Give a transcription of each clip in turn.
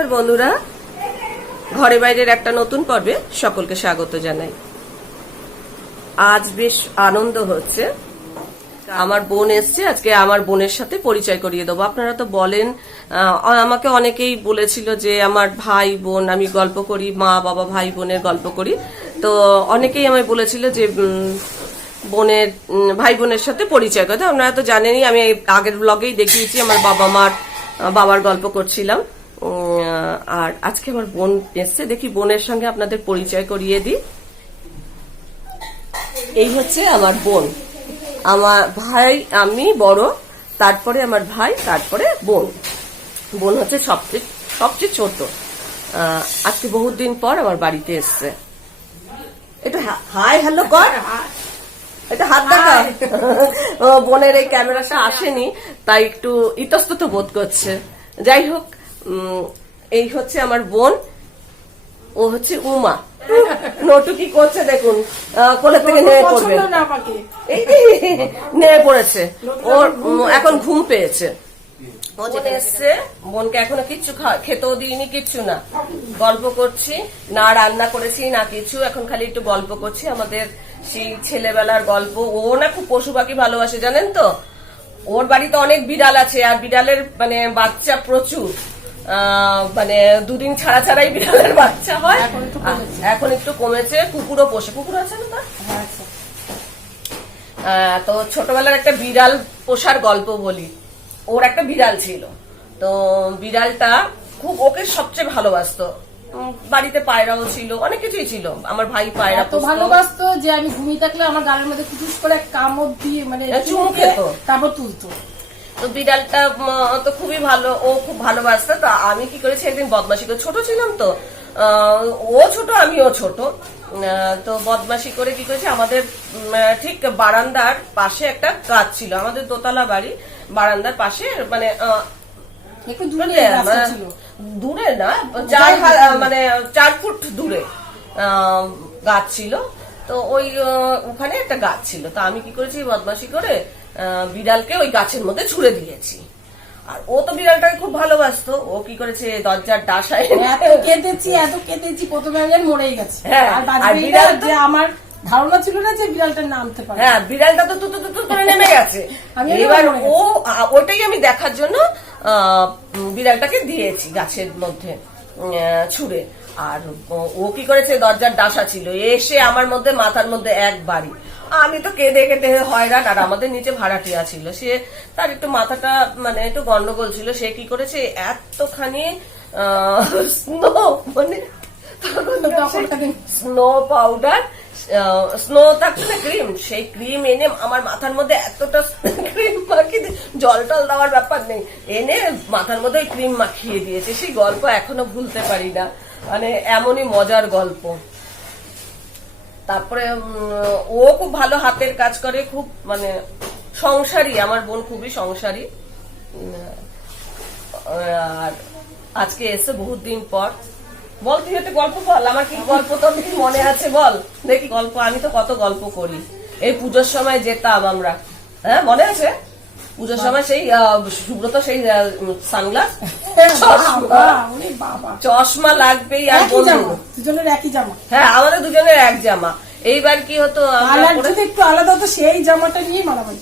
নমস্কার বন্ধুরা, ঘরে বাইরের একটা নতুন পর্বে সকলকে স্বাগত জানাই। আজ বেশ আনন্দ হচ্ছে, আমার বোন এসছে। আজকে আমার বোনের সাথে পরিচয় করিয়ে দেবো। আপনারা তো বলেন, আমাকে অনেকেই বলেছিল যে আমার ভাই বোন, আমি গল্প করি, মা বাবা ভাই বোনের গল্প করি। তো অনেকেই আমায় বলেছিল যে বোনের ভাই বোনের সাথে পরিচয় করতে। আপনারা তো জানেনই, আমি আগের ব্লগেই দেখিয়েছি আমার বাবার গল্প করছিলাম। আর আজকে আমার বোন এসছে, দেখি বোনের সঙ্গে আপনাদের পরিচয় করিয়ে দিই। এই হচ্ছে আমার বোন, আমার ভাই, আমি বড়, তারপরে আমার ভাই, তারপরে বোন। বোন হচ্ছে সবচেয়ে ছোট। আজকে বহুত দিন পর আমার বাড়িতে এসছে। একটু হাই হ্যালো কর, এটা হাত দেখা। বোনের এই ক্যামেরাটা আসেনি, তাই একটু ইতস্তত বোধ করছে। যাই হোক, এই হচ্ছে আমার বোন, ও হচ্ছে উমা। নটু কি করছে দেখুন, কোলের থেকে নেমে পড়বে, নেমে পড়েছে। ওর এখন ঘুম পেয়েছে। ও যেটা এসছে, বোনকে এখনো কিচ্ছু খেতেও দিইনি, কিচ্ছু না। গল্প করছি, না রান্না করেছি না কিছু, এখন খালি একটু গল্প করছি আমাদের সেই ছেলেবেলার গল্প। ও না খুব পশু পাখি ভালোবাসে, জানেন তো। ওর বাড়িতে অনেক বিড়াল আছে, আর বিড়ালের মানে বাচ্চা প্রচুর। মানে দুদিন ছাড়া ছাড়াই বিড়ালের বাচ্চা হয়। এখন একটু কমেছে। কুকুরও পোষে। কুকুর আছে না? তো ছোটবেলার একটা বিড়াল পোষার গল্প বলি। ওর একটা বিড়াল ছিল, তো বিড়ালটা খুব ওকে সবচেয়ে ভালোবাসতো। বাড়িতে পায়রাও ছিল, অনেক কিছুই ছিল। আমার ভাই পায়রা তো ভালোবাসতো যে আমি ঘুমিয়ে থাকলে আমার গালের মধ্যে কুটুস করে কামড় দিয়ে মানে চুমু খেত, তারপর তুলতো। তো বিড়ালটা তো খুবই ভালো, ও খুব ভালোবাসতো। তো আমি কি করেছি, একদিন বদমাশি করে, ছোট ছিলাম তো, ও ছোট আমিও ছোট, তো বদমাশি করে কি করেছি, আমাদের ঠিক বারান্দার পাশে একটা গাছ ছিল। আমাদের দোতলা বাড়ি, বারান্দার পাশে মানে একটু দূরে না, 4 ফুট দূরে গাছ ছিল। তো ওখানে একটা গাছ ছিল। তো আমি কি করেছি, বদমাশি করে বিড়ালকে ওই গাছের মধ্যে ছুড়ে দিয়েছি। আর ও তো বিড়ালটাকে খুব ভালোবাসতো। ও কি করেছে, দরজার ডাসায় এত কেঁদেছি প্রথমে মরেই গেছে। আর বিড়াল যে আমার ধারণা ছিল না যে বিড়ালটা নামতে পারে। হ্যাঁ, বিড়ালটা তো তুলে নেমে গেছে। এবার ওটাই আমি দেখার জন্য বিড়ালটাকে দিয়েছি গাছের মধ্যে ছুঁড়ে। আর ও কি করেছে, দরজার ডাসা ছিল, এসে আমার মধ্যে মাথার মধ্যে এক বাড়ি। আমি তো কেঁদে কেটে হয়রান। আর আমাদের নিচে ভাড়াটিয়া ছিল, সে তার একটু মাথাটা মানে একটু গন্ডগোল ছিল। সে কি করেছে, এতখানি স্নো পাউডার, স্নো থাকছে না, ক্রিম, সেই ক্রিম এনে আমার মাথার মধ্যে এতটা ক্রিম মাখিয়ে, জল টল দেওয়ার ব্যাপার নেই, এনে মাথার মধ্যে ওই ক্রিম মাখিয়ে দিয়েছে। সেই গল্প এখনো ভুলতে পারি না, মানে এমনই মজার গল্প। তারপরে ও খুব ভালো হাতের কাজ করে, খুব মানে সংসারী। আমার বোন খুবই সংসারী। আর আজকে এসে বহুত দিন পর। বল, তুই একটা গল্প বল। আমার কি গল্প তোর কি মনে আছে বল দেখি। গল্প আমি তো কত গল্প করি। এই পুজোর সময় যেতাম আমরা, হ্যাঁ মনে আছে? পুজোর সময় সেই সুব্রত সেই সানগ্লাস, চশমা লাগবেই। আর দুজনের একই জামা। হ্যাঁ, আমাদের দুজনের এক জামা। এইবার কি হতো, একটু আলাদা হতো, সেই জামাটা নিয়ে মারামারি।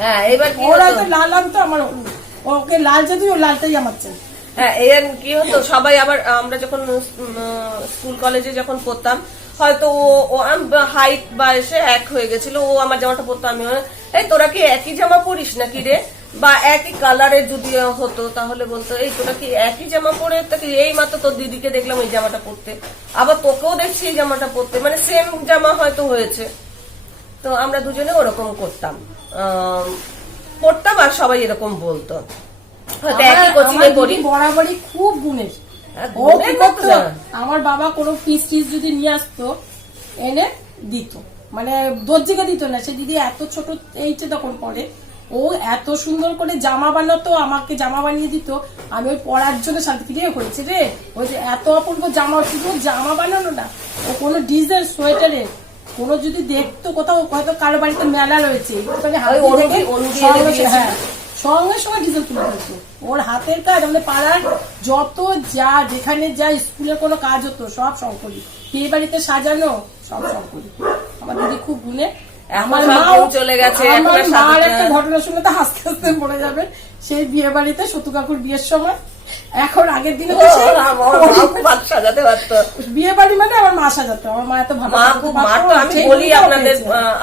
হ্যাঁ, এবার কি ওরা তো লাল আনতো, আমার ওকে লাল যদি ও লালটাই আমার চাই। হ্যাঁ, এর কি হতো, সবাই আবার আমরা যখন স্কুল কলেজে যখন পড়তাম, হয়তো ও হাইট বা এসে এক হয়ে গেছিল। ও আমার জামাটা পরতো, আমি এই তোরা কি একই জামা পরিস নাকি রে, বা একই কালারের যদি হতো তাহলে বলতো এই তোরা কি একই জামা পরে, এই মাত্র তোর দিদিকে দেখলাম এই জামাটা পরতে, আবার তোকেও দেখছি এই জামাটা পরতে, মানে সেম জামা হয়তো হয়েছে। তো আমরা দুজনে ওরকম করতাম, পড়তাম, আর সবাই এরকম বলতো। বরাবরই খুব গুণের। আমার বাবা কোনো পিস যদি নিয়ে আসতো, এনে দিত, মানে দর্জিকে দিত না। সে দিদি এত ছোট এইটা তখন পরে, ও এত সুন্দর করে জামা বানাতো, আমাকে জামা বানিয়ে দিত। আমি ওই পরার জন্য শান্তি ফিরে হয়েছে রে, ওই যে এত অপূর্ব জামা, শুধু জামা বানানো না, ও কোনো ডিজাইন সোয়েটারে কোনো যদি দেখতো কোথাও হয়তো কারো বাড়িতে মেলা রয়েছে, সঙ্গে সঙ্গে ডিজেল তুলে ফেলতো। ওর হাতের কাজ আমাদের পাড়ার যত যা যেখানে যা স্কুলের কোনো কাজ হতো সব শঙ্করী, বিয়ে বাড়িতে সাজানো সব শঙ্করী। আমার দিদি খুব গুণে। আমার মাও চলে গেছে। আমার মার একটা ঘটনা শুনে তো হাসতে হাসতে পড়ে যাবে। সেই বিয়ে বাড়িতে সতু কাকুর বিয়ের সময়, এখন আগের দিনে তো সাজাতে পারতো বিয়ে বাড়ি মানে আমার মা সাজাতো। আমার মা এত ভালো আমি বলি আপনাদের,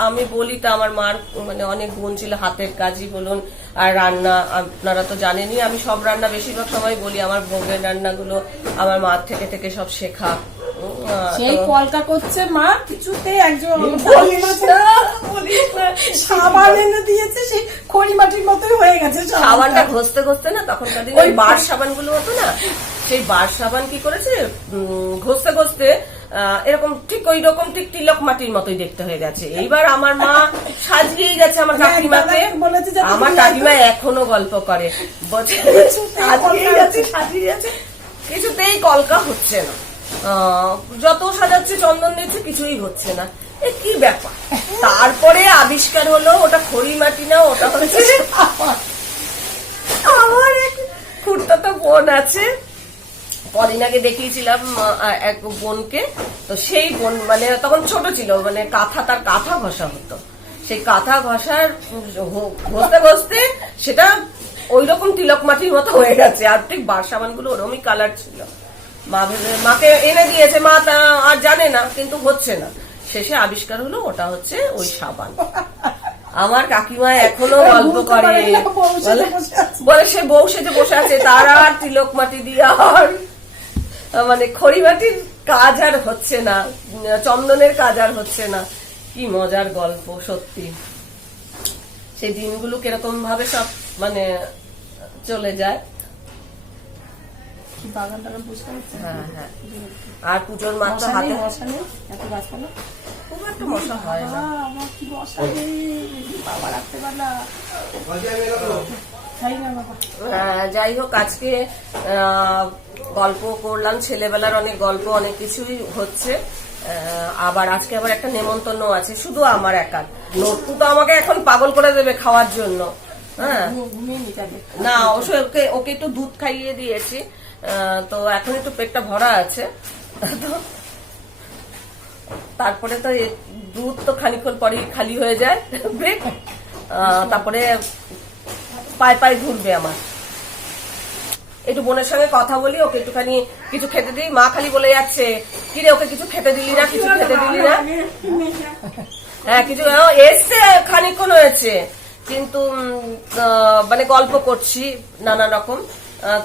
আমি বলি তো আমার মার মানে অনেক গুণ ছিল, হাতের কাজই বলুন আর রান্না। আপনারা তো জানেনই আমি সব রান্না বেশিরভাগ সময় বলি, আমার ভোগের রান্নাগুলো আমার মার থেকে থেকে সব শেখা। সেই কলকা করছে মা, কিছুতে একজন সাবান এনে দিয়েছে, সেই খড়ি মাটির মতোই হয়ে গেছে সাবানটা ঘষতে ঘষতে না, তখনকার দিনে ওই বার সাবান গুলো হতো না, সেই বার সাবান কি করেছে ঘষতে ঘষতে এরকম ঠিক ওই রকম ঠিক তিলক মাটির মতোই দেখতে হয়ে গেছে। এইবার আমার মা সাজিয়েই গেছে আমার কাকিমাকে। আমার কাকিমা এখনো গল্প করে, সাজিয়ে গেছে, কিছুতেই কলকা হচ্ছে না, যত সাজাচ্ছে চন্দন দিচ্ছে কিছুই হচ্ছে না, এ কি ব্যাপার। তারপরে আবিষ্কার হলো ওটা খড়ি মাটি না, ওটা হচ্ছে আমার এক খুড়তো বোন আছে, কদিন আগে দেখিয়েছিলাম এক বোনকে, তো সেই বোন মানে তখন ছোট ছিল, মানে তার কাঁথা ঘষা হতো, সেই কাঁথা ঘষার ঘষতে ঘষতে সেটা ওই রকম তিলক মাটির মতো হয়ে গেছে, আর ঠিক বার সাবান গুলো ওরকমই কালার ছিল। মাকে এনে দিয়েছে, মা তা আর জানে না, কিন্তু হচ্ছে না। শেষে আবিষ্কার হলো ওটা হচ্ছে ওই সাবান। আমার কাকিমা এখনো গল্প করে, বলে সে বউ সেজে বসে আছে, তার আর তিলক মাটি দিয়ে আর মানে খড়ি মাটির কাজ আর হচ্ছে না, চন্দনের কাজ আর হচ্ছে না। কি মজার গল্প সত্যি, সেই দিনগুলো কিরকম ভাবে সব মানে চলে যায়। হ্যাঁ হ্যাঁ, আর পুজোর মাত্র হাতে খুব একটা মশা হয় না। যাই হোক, আজকে গল্প করলাম, ছেলেবেলার অনেক গল্প, অনেক কিছুই হচ্ছে। আবার আজকে আবার একটা নেমন্তন্ন আছে, শুধু আমার একার। নটকু তো আমাকে এখন পাগল করে দেবে খাওয়ার জন্য। হ্যাঁ না, অবশ্যই ওকে একটু দুধ খাইয়ে দিয়েছি, তো এখন একটু পেটটা ভরা আছে। তো তারপরে তো দুধ তো খানিকক্ষণ পরেই খালি হয়ে যায়, তারপরে পায়ে পায়ে ঘুরবে আমার। একটু বোনের সঙ্গে কথা বলি, ওকে একটুখানি কিছু খেতে দিই। মা খালি বলে যাচ্ছে, কিরে ওকে কিছু খেতে দিলি না, কিছু খেতে দিলি না। হ্যাঁ কিছু এসছে, খানিকক্ষণ হয়েছে, কিন্তু মানে গল্প করছি নানা রকম,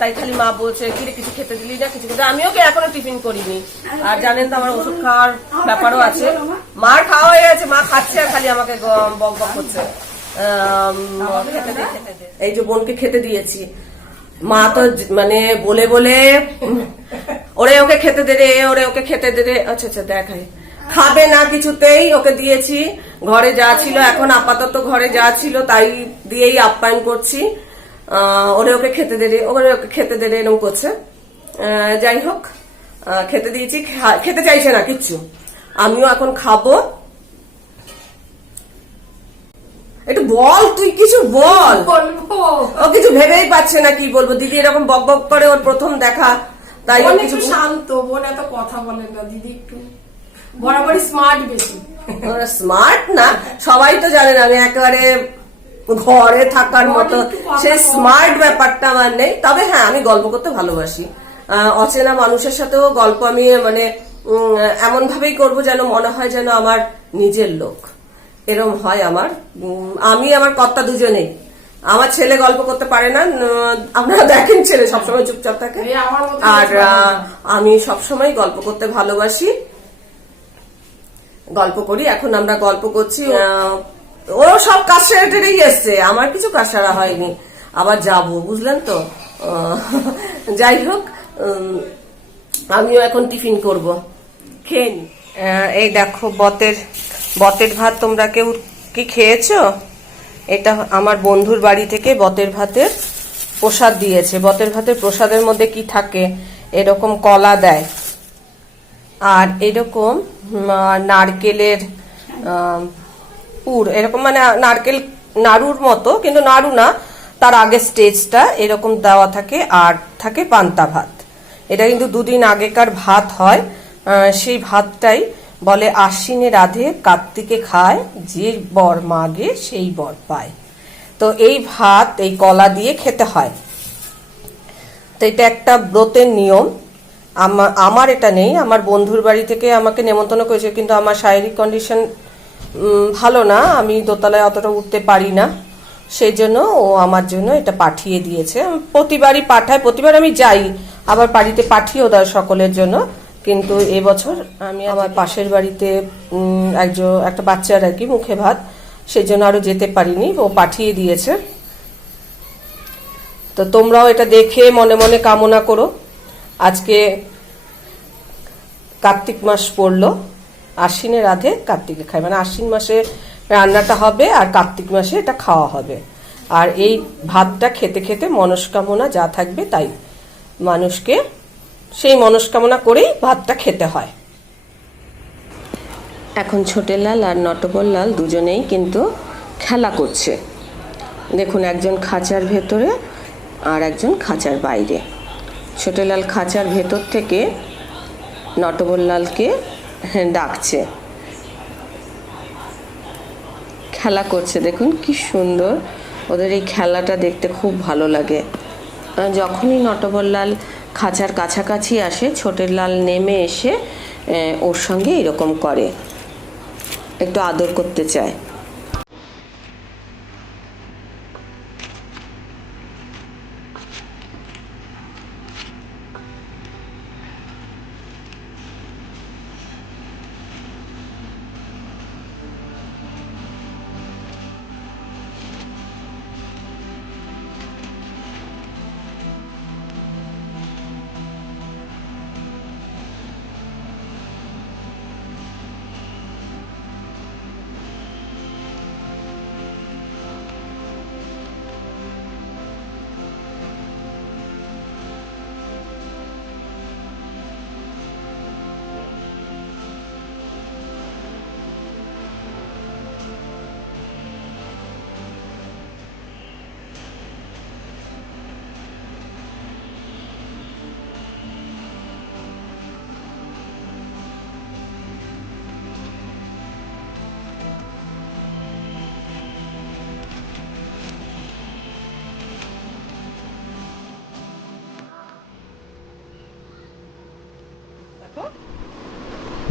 তাই খালি মা বলছে কিরে কিছু খেতে দিলি না, কিছু খেতে। আমিও এখনো টিফিন করিনি, আর জানেন তো আমার ওষুধ খাওয়ার ব্যাপারও আছে। মার খাওয়া হয়ে গেছে, মা খাচ্ছে আর খালি আমাকে বক বক করছে। এই যে বোনকে খেতে দিয়েছি, মা তো মানে বলে বলে ওরে ওকে খেতে দে রে, ওরে ওকে খেতে দে রে। আচ্ছা আচ্ছা দেখাই, খাবে না কিছুতেই। ওকে দিয়েছি, ঘরে যা ছিল, এখন আপাতত ঘরে যা ছিল তাই দিয়েই আপ্যায়ন করছি। ওরে ওকে খেতে দে রে, ওরে ওকে খেতে দে রে, এরকম করছে। যাই হোক, খেতে দিয়েছি, খেতে চাইছে না কিচ্ছু। আমিও এখন খাবো। একটু বল, তুই কিছু বল। ও কিছু ভেবেই পাচ্ছে না কি বলবো। দিদি এরকম বক বক করে, ওর প্রথম দেখা, তাই কিছু শান্ত। বোন এত কথা বলে না, দিদি একটু বরাবরই স্মার্ট বেশি। স্মার্ট না, সবাই তো জানেন আমি একেবারে ঘরে থাকার মতো সেই স্মার্ট ব্যাপারটা আমার নেই। তবে হ্যাঁ, আমি গল্প করতে ভালোবাসি। অচেনা মানুষের সাথেও গল্প আমি মানে এমন ভাবেই করবো যেন মনে হয় যেন আমার নিজের লোক, এরম হয় আমার। আমি আমার কর্তা দুজনেই। আমার ছেলে গল্প করতে পারে না, আপনারা দেখেন ছেলে সবসময় চুপচাপ থাকে, আর আমি সবসময় গল্প করতে ভালোবাসি, গল্প করি। এখন আমরা গল্প করছি, ও সব কাজ সেরেই এসছে, আমার কিছু কাজ সারা হয়নি, আবার যাব, বুঝলেন তো। যাই হোক, আমিও এখন টিফিন করব, খেয়ে নি। এই দেখো বতের ভাত, তোমরা কেউ কি খেয়েছো? এটা আমার বন্ধুর বাড়ি থেকে বতের ভাতের প্রসাদ দিয়েছে। বতের ভাতের প্রসাদের মধ্যে কি থাকে, এরকম কলা দেয়, আর এরকম নারকেলের পুর, এরকম মানে নারকেল নাড়ুর মতো, কিন্তু নাড়ু না, তার আগের স্টেজটা এরকম দেওয়া থাকে, আর থাকে পান্তা ভাত। এটা কিন্তু 2 দিন আগেকার ভাত হয়। সেই ভাতটাই বলে আশ্বিনে রাধে কার্তিকে খায়, যে বর মাগে সেই বর পায়। তো এই ভাত এই কলা দিয়ে খেতে হয়। তো এটা একটা ব্রতের নিয়ম। আমার এটা নেই, আমার বন্ধুর বাড়ি থেকে আমাকে নেমন্তন্ন করেছে, কিন্তু আমার শারীরিক কন্ডিশন ভালো না, আমি দোতলায় অতটা উঠতে পারি না, সেই জন্য ও আমার জন্য এটা পাঠিয়ে দিয়েছে। প্রতিবারই পাঠায়, প্রতিবার আমি যাই, আবার বাড়িতে পাঠিয়েও দেয় সকলের জন্য। কিন্তু এবছর আমি আমার পাশের বাড়িতে একটা বাচ্চার আর কি মুখে ভাত, সেই জন্য আরো যেতে পারিনি, ও পাঠিয়ে দিয়েছে। তো তোমরাও এটা দেখে মনে মনে কামনা করো। আজকে কার্তিক মাস পড়লো, আশ্বিনে রাধে কার্তিকে খায়, মানে আশ্বিন মাসে রান্নাটা হবে আর কার্তিক মাসে এটা খাওয়া হবে। আর এই ভাতটা খেতে খেতে মনস্কামনা যা থাকবে তাই মানুষকে সেই মনস্কামনা করেই ভাতটা খেতে হয়। এখন ছোটেলাল আর নটবরলাল দুজনেই কিন্তু খেলা করছে। দেখুন, একজন খাঁচার ভেতরে আর একজন খাঁচার বাইরে। ছোটেলাল খাঁচার ভেতর থেকে নটবরলালকে ডাকছে, খেলা করছে। দেখুন কি সুন্দর, ওদের এই খেলাটা দেখতে খুব ভালো লাগে। যখনই নটবরলাল খাঁচার কাছাকাছি আসে, ছোটেলাল নেমে এসে ওর সঙ্গে এরকম করে, একটু আদর করতে চায়।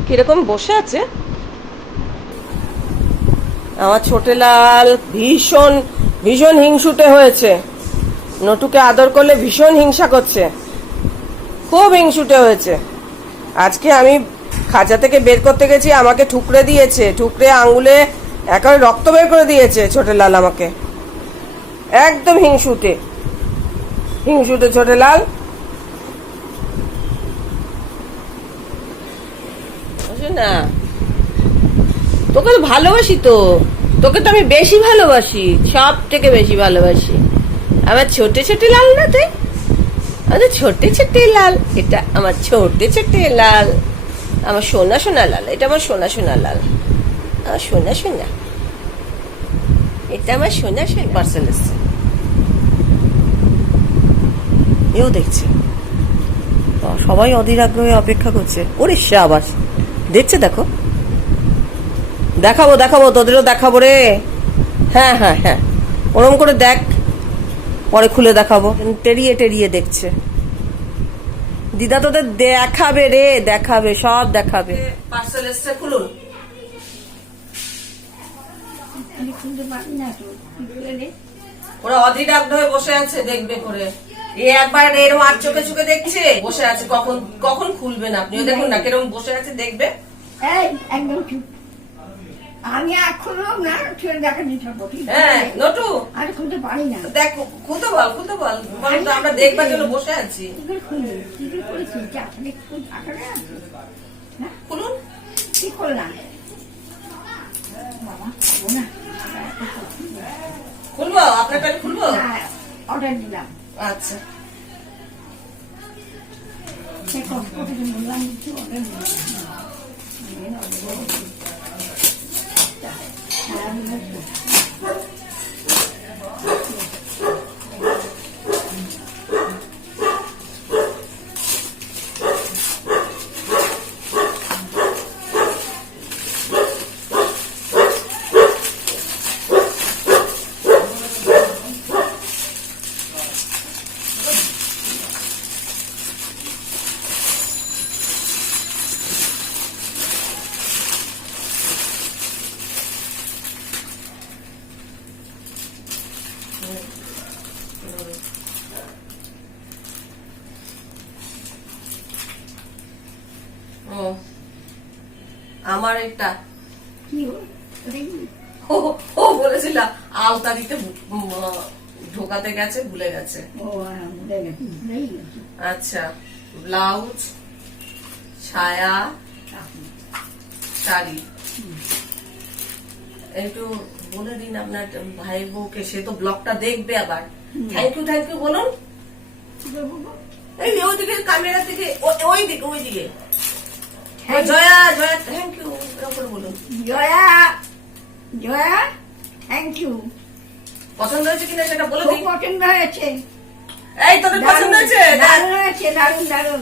কিরকম বসে আছে আমার ছোটেলাল। ভীষণ ভীষণ হিংসুটে হয়েছে, নটুকে আদর করলে ভীষণ হিংসা করছে, খুব হিংসুটে হয়েছে। আজকে আমি খাঁচা থেকে বের করতে গেছি, আমাকে ঠুকরে দিয়েছে, ঠুকরে আঙ্গুলে একেবারে রক্ত বের করে দিয়েছে ছোটেলাল আমাকে। একদম হিংসুটে হিংসুটে ছোটেলাল। না, তোকে তো ভালোবাসি, তোকে তো আমি বেশি ভালোবাসি, সব থেকে বেশি ভালোবাসি। আমার ছোটে ছোটে লাল না তুই, আমাদের ছোটে ছোটে লাল, এটা আমার ছোটে ছোটে লাল, আমার সোনা সোনা লাল, এটা আমার সোনা সোনা লাল, আমার সোনা সোনা, এটা আমার সোনা সোনা। পার্সেল এসছে, এও দেখছে, সবাই অধীর আগ্রহে অপেক্ষা করছে। ওরে শাবাশ, দেখছে, দেখো, দেখাবো দেখাবো, তোদেরও দেখাবো রে। হ্যাঁ হ্যাঁ হ্যাঁ, ওরম করে দেখ, পরে খুলে দেখাবো। টেরিয়ে টেরিয়ে দেখছে। দিদা তোদের দেখাবে রে, দেখাবে, সব দেখাবে। পার্সেল এসছে, খুলুন। ওরা অধীর আগ্রহে বসে আছে, দেখবে করে। এ একবার এরকম আর চোখে চোখে দেখছে, বসে আছে, কখন কখন খুলবেন আপনিও দেখুন না কিরকম বসে আছে, দেখবে। একদম চুপ, আমি আর খুললাম না, দেখা দিতে পারবো। হ্যাঁ নটু, আর খুলতে পারি না। দেখ, খুলতে বল, খুলতে বল, আমরা দেখবার জন্য বসে আছি। খুলুন। কি করলাম বাবা, না খুলবো, আপনারটা খুলবো, অর্ডার দিলাম। আচ্ছা, বললাম অর্ডার দিলাম। ও আমার এটা কি হলো? ওটা কি? ও বলেছিল আলতা দিতে ঢোকাতে গেছে, ভুলে গেছে। ও ভুলে গেছি, ভুলেই গেছি। আচ্ছা, ব্লাউজ, ছায়া, শাড়ি। একটু বলে দিন আপনার ভাই বউকে, সে তো ব্লগটা দেখবে আবার। থ্যাংক ইউ বলুন। কি করবো গো? এই ওইদিকে ক্যামেরার দিকে, ওইদিকে জয়া থ্যাংক ইউ এরকম বলুন। Jaya, Jaya, thank you. পছন্দ হয়েছে কিনা সেটা বলে খুব দিন। পছন্দ হয়েছে। এই তোদের পছন্দ হয়েছে? দারুণ হয়েছে, দারুণ দারুণ।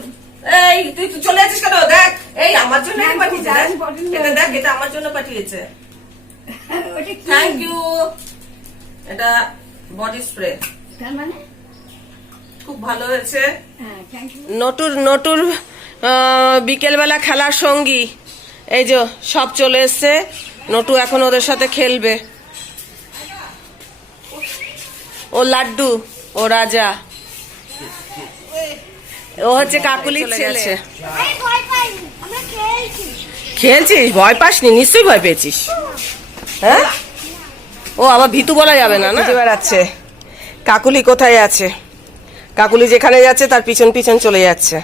এই তুই চলে আছিস কেন? দেখ, এই আমার জন্য Thank you, পাঠিয়েছে। দারুণ পছন্দ এটা দেখ, হয়েছে। এটা আমার জন্য পাঠিয়েছে। ওটা কি? Thank you. এটা বডি স্প্রে, তার মানে? খুব ভালো হয়েছে। হ্যাঁ, থ্যাংক ইউ। নটুর বিকেলবেলা খেলার সঙ্গী এই যে সব চলে এসছে। নটু এখন ওদের সাথে খেলবে। ও লাড্ডু, ও রাজা, ও হচ্ছে কাকুলির ছেলে। খেলছিস? ভয় পাসনি? নিশ্চয়ই ভয় পেয়েছিস। হ্যাঁ, ও আবার ভীতু বলা যাবে না, না বেড়াচ্ছে। কাকুলি কোথায় আছে? কাকুলি যেখানে যাচ্ছে তার পিছন পিছন চলে যাচ্ছে।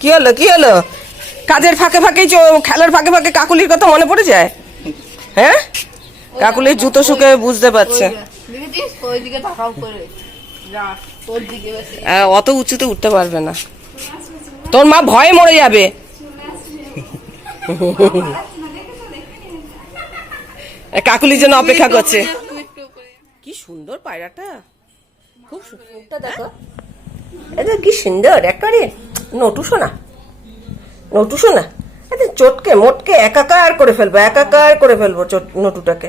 কি হলো? কাজের ফাঁকে ফাঁকে, খেলার ফাঁকে ফাঁকে কাকুলির কথা মনে পড়ে যায়? হ্যাঁ, কাকুলির জুতো শুকে বুঝতে পারছে। অত উঁচুতে উঠতে পারবে না, তোর মা ভয়ে মরে যাবে। কাকুলির জন্য অপেক্ষা করছে। কি সুন্দর পায়রাটা, খুব সুন্দর। দেখো এটা কি সুন্দর, একেবারে নটু সোনা। চটকে মোটকে একাকার করে ফেলবো নটুটাকে।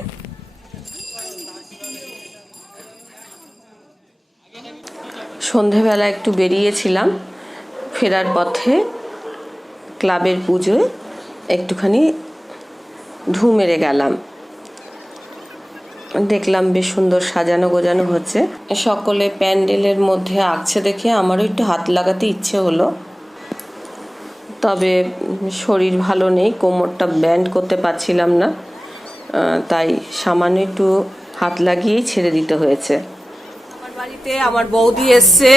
সন্ধেবেলা একটু বেরিয়েছিলাম, ফেরার পথে ক্লাবের পুজোয় একটুখানি ঢু মেরে গেলাম। দেখলাম বেশ সুন্দর সাজানো গোজানো হচ্ছে, সকলে প্যান্ডেলের মধ্যে আঁকছে দেখে আমারও একটু হাত লাগাতে ইচ্ছে হলো। তবে শরীর ভালো নেই, কোমরটা ব্যান্ড করতে পারছিলাম না, তাই সামান্য একটু হাত লাগিয়েই ছেড়ে দিতে হয়েছে। আমার বাড়িতে আমার বৌদি এসছে।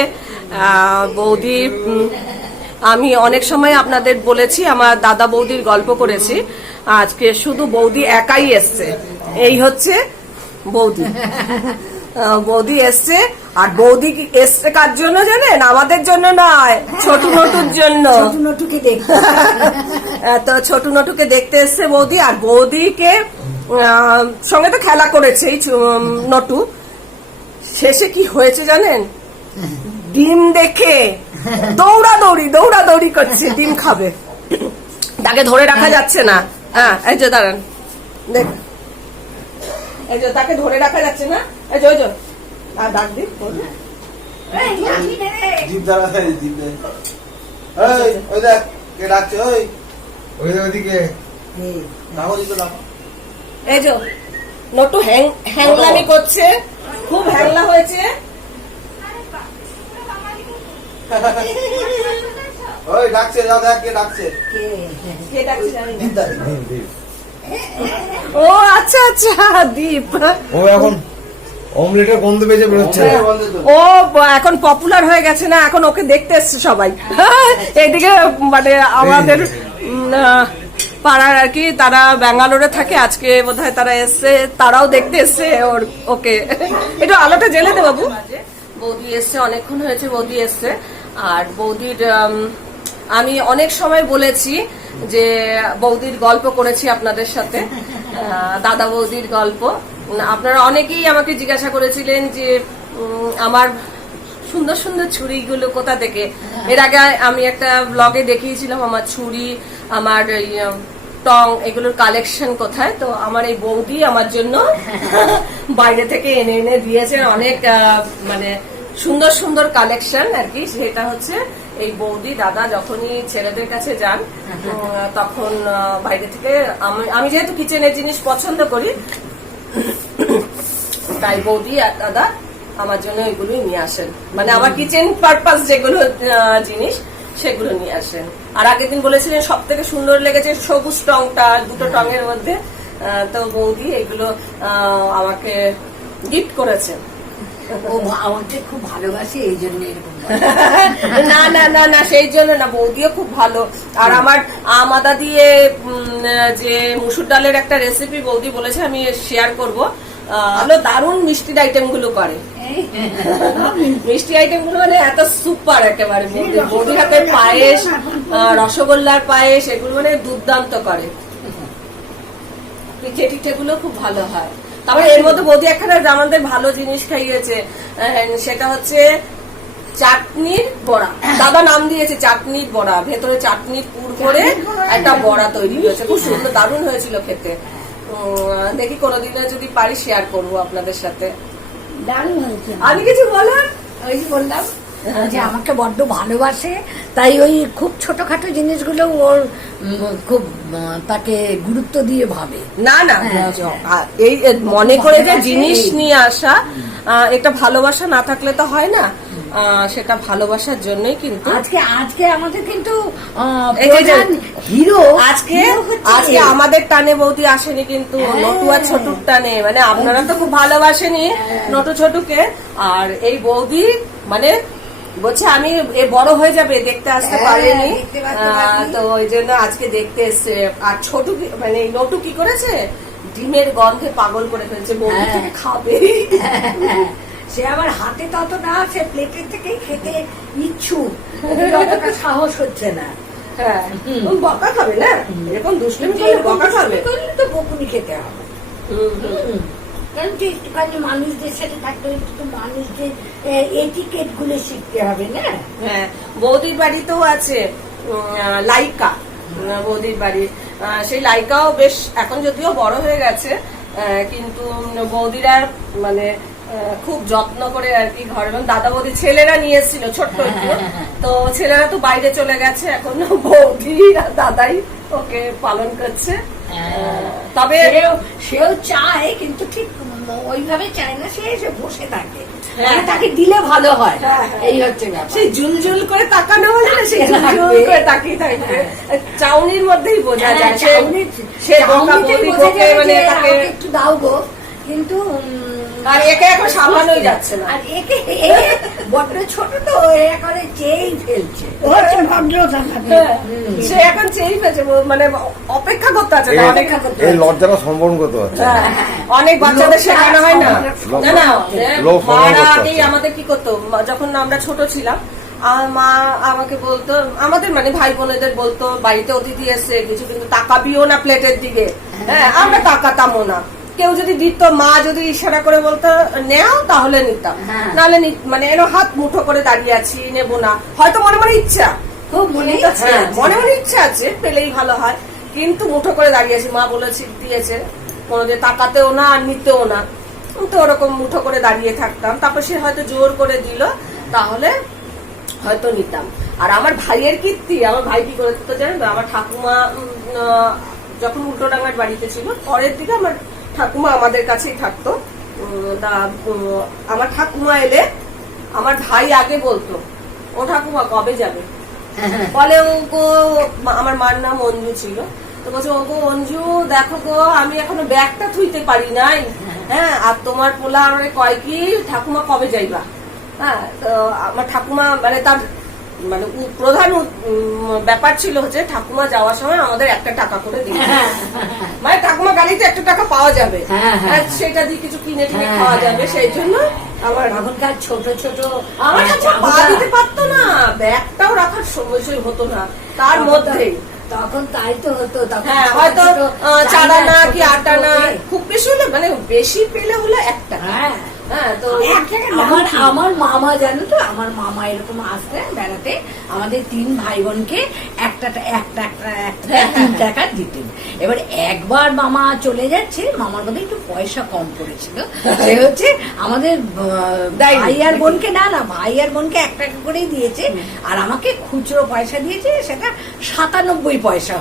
বৌদি, আমি অনেক সময় আপনাদের বলেছি আমার দাদা বৌদির গল্প করেছি, আজকে শুধু বৌদি একাই এসছে। এই হচ্ছে বৌদি এসছে। আর বৌদি এসছে কার জন্য জানেন? আমাদের জন্য নয়, ছোট নটুর জন্য। তো ছোট নটুকে দেখতে এসছে বৌদি। আর বৌদিকে সঙ্গে তো খেলা করেছে নটু। শেষে কি হয়েছে জানেন? ডিম দেখে দৌড়াদৌড়ি করছে, ডিম খাবে। তাকে ধরে রাখা যাচ্ছে না। হ্যাঁ, এই যে দাঁড়ান, দেখ, এই যে তাকে ধরে রাখা যাচ্ছে না। এই যে আর ডাক দি, এই যে নটু হ্যাংলামি করছে, খুব হ্যাংলা হয়েছে। ও আচ্ছা দীপ, ও এখন অমলেটের গন্ধ পেয়ে বেরোচ্ছে। ও এখন পপুলার হয়ে গেছে না, এখন ওকে দেখতে এসছে সবাই। এইদিকে মানে আমাদের পাড়ার আর কি, তারা ব্যাঙ্গালোরে থাকে, আজকে বোধহয় তারা এসছে, তারাও দেখতে এসছে ওকে। একটু আলোটা জ্বেলে দে বাবু। বৌদি এসছে, অনেকক্ষণ হয়েছে বৌদি এসছে। আর বৌদির আমি অনেক সময় বলেছি যে বৌদির গল্প করেছি আপনাদের সাথে, দাদা বৌদির গল্প। আপনারা অনেকেই আমাকে জিজ্ঞাসা করেছিলেন যে আমার সুন্দর সুন্দর ছুরিগুলো কোথা থেকে। এর আগে আমি একটা ব্লগে দেখিয়েছিলাম আমার ছুরি, আমার এই টং, এগুলোর কালেকশন কোথায়। তো আমার এই বৌদি আমার জন্য বাইরে থেকে এনে এনে দিয়েছে অনেক মানে সুন্দর সুন্দর কালেকশন আর কি। সেটা হচ্ছে এই বৌদি দাদা যখনই ছেলেদের কাছে যান তখন বাইরে থেকে আমি যেহেতু কিচেনের জিনিস পছন্দ করি, তাই বৌদি আর দাদা আমার জন্য এগুলোই নিয়ে আসেন, মানে আমার কিচেন পারপাস যেগুলো জিনিস সেগুলো নিয়ে আসেন। আর আগের দিন বলেছিলেন সব থেকে সুন্দর লেগেছে সবুজ টংটা, দুটো টঙের মধ্যে। তো বৌদি এগুলো আমাকে গিফট করেছেন। ও আমাকে খুব ভালোবাসে এই জন্য এরকম না না না না, সেই জন্য না, বৌদিও খুব ভালো। আর আমার আম আদা দিয়ে যে মুসুর ডালের একটা রেসিপি বৌদি বলেছে, আমি শেয়ার করব। ভালো দারুণ মিষ্টির আইটেম গুলো করে, মিষ্টি আইটেম গুলো মানে এত সুপার একেবারে। বৌদির হাতে পায়েস, রসগোল্লার পায়েস, এগুলো মানে দুর্দান্ত করে। পিঠে টিঠে গুলো খুব ভালো হয়। তারপরে এর মধ্যে বৌদি একটা আমাদের ভালো জিনিস খাইয়েছে, সেটা হচ্ছে চাটনির বড়া। দাদা নাম দিয়েছে চাটনির বড়া, ভেতরে চাটনির পুর করে একটা বড়া তৈরি হয়েছে, খুব সুন্দর দারুণ হয়েছিল খেতে। দেখি কোনোদিনও যদি পারি শেয়ার করবো আপনাদের সাথে। দারুণ হয়েছে। আমি কিছু বলার, ওই যে বললাম যে আমাকে বড্ড ভালোবাসে, তাই ওই খুব ছোটখাটো জিনিসগুলো ওর খুব তাকে গুরুত্ব দিয়ে ভাবে। না না, এই মনে করে যে জিনিস নিয়ে আসা, একটা ভালোবাসা না থাকলে তো হয় না। সেটা ভালোবাসার জন্যই কিন্তু আজকে আমাদের কিন্তু হিরো আজকে আমাদের টানে বৌদি আসেনি, কিন্তু নটু আর ছোটুর টানে। মানে আপনারা তো খুব ভালোবাসেনি নটু ছোটুকে, আর এই বৌদি মানে বলছে আমি এ বড় হয়ে যাবে, দেখতে আসতে পারেনি, তো ওই জন্য আজকে দেখতে এসছে। আর ছোটু মানে নটু কি করেছে, ডিমের গন্ধে পাগল করে ফেলছে, বৌদি থেকে খাবে। সে আবার হাতে তত না, সে প্লেটের থেকেই খেতে ইচ্ছুক, অতটা সাহস হচ্ছে না। হ্যাঁ, বকা খাবে না, এরকম দুষ্টুমি করলে বকা খাবে, তো বকুনি খেতে হবে। কারণ তো একটুখানি মানুষদের সাথে থাকতে হলে একটু মানুষদের এটিকেট গুলো শিখতে হবে না। হ্যার বৌদির বাড়িতেও আছে লাইকা, বৌদির বাড়ি সেই লাইকাও বেশ এখন যদিও বড় হয়ে গেছে, কিন্তু বৌদিরা মানে খুব যত্ন করে আর কি ঘরে। দাদা বৌদি ছেলেরা নিয়ে এসেছিল ছোট্ট একটু, তো ছেলেরা তো বাইরে চলে গেছে, এখন বৌদি আর দাদাই ওকে পালন করছে। তবে সেও চায়, কিন্তু ঠিক ওইভাবে চায় না, সে এসে বসে থাকে, তাকে দিলে ভালো হয়, এই হচ্ছে ব্যাপার। সেই জুলজুল করে তাকানো হয় না, সেই জুলজুল করে তাকিয়ে থাকবে। চাউনির মধ্যেই বোঝা যায় সে বকা বৌদি বকে, মানে তাকে একটু দাও গো, কিন্তু আর একে এখন সামলানোই যাচ্ছে না। আর একে বড্ড ছোট তো, এখন চেয়েই ফেলছে, সে এখন চেয়েই ফেলছে, মানে অপেক্ষা করতে আছে, অপেক্ষা করতে এই লজ্জাটা সম্বরণ করতে হচ্ছে। অনেক বাচ্চাদের শেখানো হয় না, না না, মারা আগেই আমাদের কি করতো, যখন আমরা ছোট ছিলাম আমার মা আমাকে বলতো, আমাদের মানে ভাই বোনেদের বলতো বাড়িতে অতিথি এসে কিছু কিন্তু তাকাবিও না প্লেটের দিকে। হ্যাঁ, আমরা তাকাতামও না। কেউ যদি দিত, মা যদি ইশারা করে বলতো নেও, তাহলে নিতাম, নাহলে মানে এর হাত মুঠো করে দাঁড়িয়ে আছি, নেবো না। হয়তো মনে মনে ইচ্ছা, খুব মনে মনে ইচ্ছা আছে, পেলেই ভালো হয়, কিন্তু মুঠো করে দাঁড়িয়ে আছি। মা বলেছি দিয়েছে, কোনোদিন তাকাতেও না আর নিতেও না, তো ওরকম মুঠো করে দাঁড়িয়ে থাকতাম। তারপর সে হয়তো জোর করে দিল, তাহলে হয়তো নিতাম। আর আমার ভাইয়ের কীর্তি, আমার ভাই কি করে তো জানেন, আমার ঠাকুমা যখন উল্টোডাঙ্গার বাড়িতে ছিল, পরের দিকে আমার ঠাকুমা আমাদের কাছেই থাকতো। আমার ঠাকুমা এলে আমার ভাই আগে বলতো, ও ঠাকুমা কবে যাবে, বলে ও গো, আমার মার নাম অঞ্জু ছিল, তো বলছে ও গো অঞ্জু, দেখো গো আমি এখনো ব্যাগটা থুইতে পারি নাই, হ্যাঁ, আর তোমার পোলা আমার কয় কি ঠাকুমা কবে যাইবা। হ্যাঁ, তো আমার ঠাকুমা মানে তার মানে প্রধান ব্যাপার ছিল হচ্ছে ঠাকুমা যাওয়ার সময় আমাদের 1 টাকা করে দিতে, মানে ঠাকুমা গাড়িতে 1 টাকা পাওয়া যাবে, সেটা দিয়ে কিছু কিনে টিনে খাওয়া যাবে। সেই জন্য আমার এখনকার ছোট ছোট আমার কাছে পা দিতে পারতো না, ব্যাগটাও রাখার সময় হতো না, তার মধ্যেই তখন তাই তো হতো। হ্যাঁ, হয়তো 4 আনা কি 8 আনা, খুব বেশি হলে মানে বেশি পেলে হলো 1 টাকা, হ্যাঁ, তো আমার মামা জানো তো, আমার মামা এরকম আসতেন বেড়াতে, আমাদের 3 ভাই বোনকে একটা 3 টাকা দিতেন। এবার একবার মামা চলে যাচ্ছে, মামার মধ্যে একটু পয়সা কম পড়েছিল, সে হচ্ছে আমাদের ভাই আর বোনকে ভাই আর বোনকে 1 টাকা করেই দিয়েছে, আর আমাকে খুচরো পয়সা দিয়েছে, সেটা 97 পয়সা।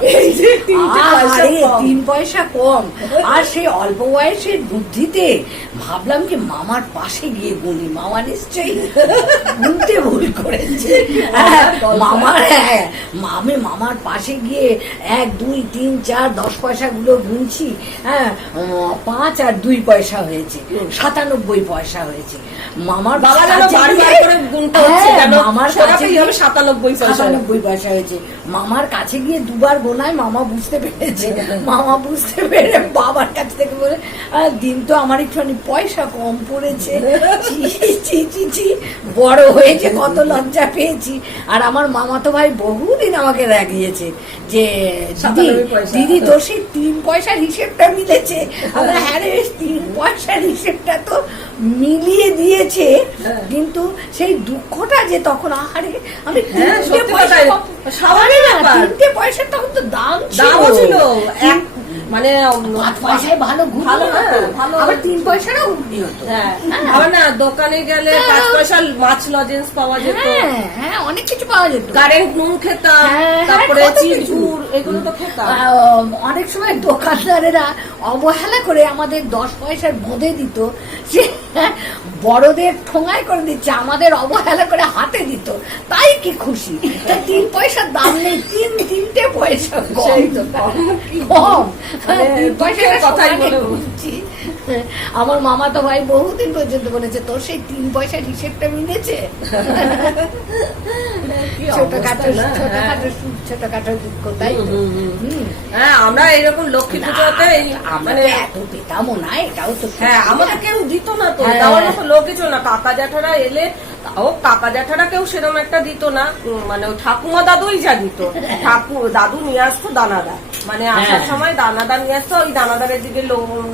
3 পয়সা কম। আর সেই অল্প বয়সের বুদ্ধিতে ভাবলাম কি মামার পাশে গিয়ে গুনি, মামা নিশ্চয়ই গুনতে ভুল করেছে। আমি মামার পাশে গিয়ে 1 2 3 4 10 পয়সা গুলো গুনছি, হ্যাঁ 5 আর 2 পয়সা হয়েছে, 97 পয়সা হয়েছে। মামার বাবা যেন বারবার করে গুনতে হচ্ছে, কেন মামার কাছে 97 পয়সা হয়েছে। মামার কাছে গিয়ে 2 বার গোনায় মামা বুঝতে পেরেছে, মামা বুঝতে পেরে বাবার কাছ থেকে বলে, দিন তো আমার একটুখানি পয়সা কম পড়েছে, বড় হয়েছে কত লজ্জা পেয়েছি। আর আমার মামাতো ভাই বহুদিন আমাকে রাগিয়েছে যে দিদি তোর সেই 3 পয়সার হিসেবটা মিলেছে। আমরা হ্যাঁ রে, 3 পয়সার হিসেবটা তো মিলিয়ে দিয়েছে, কিন্তু সেই দুঃখটা যে তখন আহারে আমি 3টে পয়সা তখন তো দাম ছিল, মানে 5 পয়সায় ভালো ভালো, আবার 3 পয়সারও ঘুগনি হতো। আবার না দোকানে গেলে 5 পয়সার মাছ লজেন্স পাওয়া যেত, হ্যাঁ অনেক কিছু পাওয়া যেত, কারেন্ট নুন খেতাম, তারপরে চিড় এগুলো তো খেতাম। অনেক সময় দোকানদারেরা অবহেলা করে আমাদের 10 পয়সার বোঁদে দিত, সে বড়দের ঠোঙায় করে দিচ্ছে, আমাদের অবহেলা করে হাতে দিত, তাই কি খুশি। 3 পয়সার দাম নেই, 3টে পয়সা কম। 3 পয়সার কথাই বলছি। আমার মামা তো ভাই বহুদিন পর্যন্ত বলেছে তোর সেই 3 পয়সার হিসেবটা মিলেছে। ছোটখাটো দুঃখ, তাই তো। হ্যাঁ, আমরা এরকম লক্ষ্মী পুজোতে মানে এত পেতামও না, এটাও তো। হ্যাঁ, আমাদের কেউ দিত না তো, দেওয়ার মতো লোকই ছিল না। কাকা জ্যাঠারা এলে, তাও কাকা জ্যাঠারা কেউ সেরকম একটা দিত না, মানে ঠাকুমা দাদুই যা দিত। দাদু নিয়ে আসতো দানাদার, মানে আসার সময় দানাদার নিয়ে আসতো, ওই দানাদারের দিকে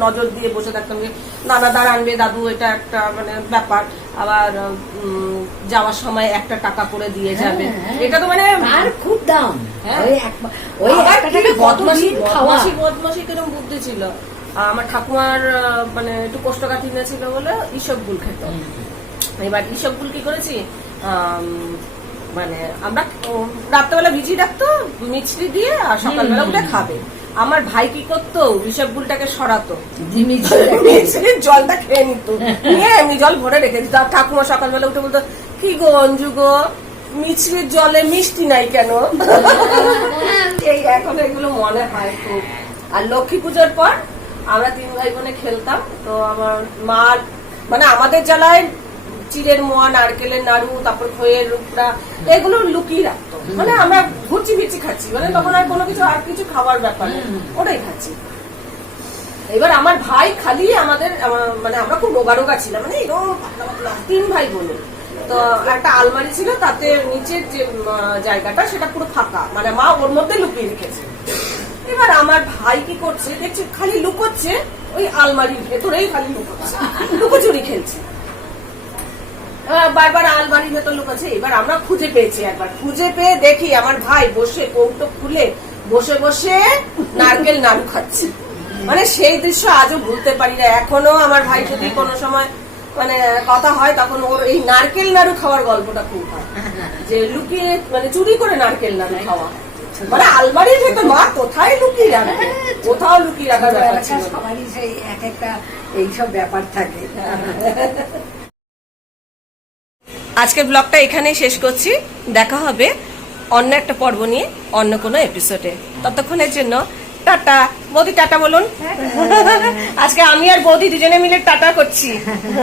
নজর দিয়ে বসে থাকতাম যে দানাদার আনবে দাদু, এটা একটা মানে ব্যাপার। আবার যাওয়ার সময় 1 টাকা করে দিয়ে যাবে, এটা তো মানে আর খুব দাম। ওই বদমাশি কিরকম বুদ্ধি ছিল। আমার ঠাকুমার মানে একটু কোষ্ঠকাঠি ছিল বলে ইসবগুল খেত। এবার ইসবগুল কি করেছি, মানে আমরা রাত্রেবেলা ভিজিয়ে রাখতো মিছরি দিয়ে, আর সকালবেলা উঠে খাবে। আমার ভাই কি করতো, ইসবগুলটাকে সরাতো, মিছরির জলটা খেয়ে নিত, নিয়ে এমনি জল ভরে রেখে দিত। আর ঠাকুমা সকালবেলা উঠে বলতো, কি গো অঞ্জু গো, মিছরির জলে মিষ্টি নাই কেন? এই এখন এগুলো মনে হয় খুব। আর লক্ষ্মী পুজোর পর আমরা 3 ভাই বোনে খেলতাম, তো আমার মা মানে আমাদের জ্বালায় চিড়ের মোয়া, নারকেলের নাড়ু, তারপর খইয়ের রূপড়া, এগুলো লুকিয়ে রাখতো। মানে আমরা ঘুরছি ফিরছি খাচ্ছি, মানে তখন আর কোনো কিছু আর কিছু খাবার ব্যাপার ওটাই খাচ্ছি। এবার আমার ভাই খালি আমাদের মানে আমরা খুব রোগা ছিলাম, মানে এরকম 3 ভাই বোনে। তো একটা আলমারি ছিল, তাতে নিচের যে জায়গাটা সেটা পুরো ফাঁকা, মানে মা ওর মধ্যে লুকিয়ে রেখেছে। এবার আমার ভাই কি করছে দেখছি, খালি লুকোচ্ছে ওই আলমারির ভেতরেই, খালি লুকোচ্ছে, লুকোচুরি খেলছে, বারবার আলমারির ভেতর লুকাচ্ছে। এবার আমরা খুঁজে পেয়েছি, একবার খুঁজে পেয়ে দেখি আমার ভাই বসে কৌটো খুলে বসে বসে নারকেল নাড়ু খাচ্ছে। মানে সেই দৃশ্য আজও ভুলতে পারি না। এখনো আমার ভাই যদি কোনো সময় মানে কথা হয়, তখন ওর এই নারকেল নাড়ু খাওয়ার গল্পটা খুব হয়, যে লুকিয়ে মানে চুরি করে নারকেল নাড়ু খাওয়া, মানে আলমারির ভেতর মা কোথায় লুকিয়ে রাখবে, কোথাও লুকিয়ে রাখার ব্যাপার ছিল। সবারই সেই এক একটা এইসব ব্যাপার থাকে। আজকের ব্লগটা এখানেই শেষ করছি, দেখা হবে অন্য একটা পর্ব নিয়ে অন্য কোনো এপিসোডে। ততক্ষণের জন্য টাটা। বৌদি টাটা বলুন। আজকে আমি আর বৌদি দুজনে মিলে টাটা করছি।